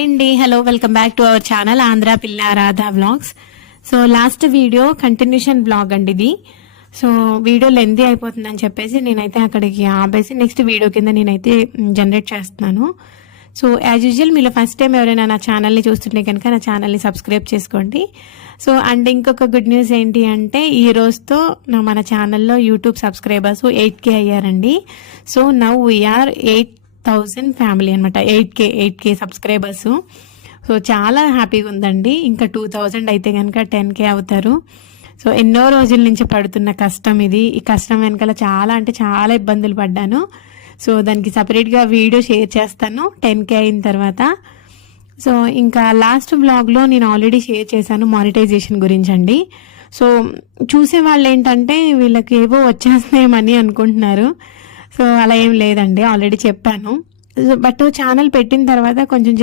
Hi అండి, hello, welcome back to our channel Andhra పిల్ల Radha vlogs. So last video continuation blog అండి ఇది. So video lengthy అయిపోతుందని చెప్పేసి నేనైతే అక్కడికి ఆపేసి నెక్స్ట్ వీడియో కింద నేనైతే జనరేట్ చేస్తున్నాను. సో యాజ్ యూజువల్ మీరు ఫస్ట్ టైం ఎవరైనా నా ఛానల్ని చూస్తుంటే కనుక నా ఛానల్ని సబ్స్క్రైబ్ చేసుకోండి. సో అండ్ ఇంకొక గుడ్ న్యూస్ ఏంటి అంటే ఈ రోజుతో మన ఛానల్లో యూట్యూబ్ సబ్స్క్రైబర్స్ 8K అయ్యారండి. సో నౌ వీఆర్ 8,000 ఫ్యామిలీ అనమాట. 8K subscribers. సో చాలా హ్యాపీగా ఉందండి. ఇంకా 2,000 అయితే కనుక 10K అవుతారు. సో ఎన్నో రోజుల నుంచి పడుతున్న కష్టం ఇది. ఈ కష్టం వెనకాల చాలా అంటే చాలా ఇబ్బందులు పడ్డాను. సో దానికి సపరేట్గా వీడియో షేర్ చేస్తాను 10K అయిన తర్వాత. సో ఇంకా లాస్ట్ బ్లాగ్లో నేను ఆల్రెడీ షేర్ చేశాను మానిటైజేషన్ గురించి అండి. సో చూసే వాళ్ళు ఏంటంటే వీళ్ళకి ఏవో వచ్చేస్తున్నాయని అనుకుంటున్నారు. సో అలా ఏం లేదండి, ఆల్రెడీ చెప్పాను. బట్ ఛానల్ పెట్టిన తర్వాత కొంచెం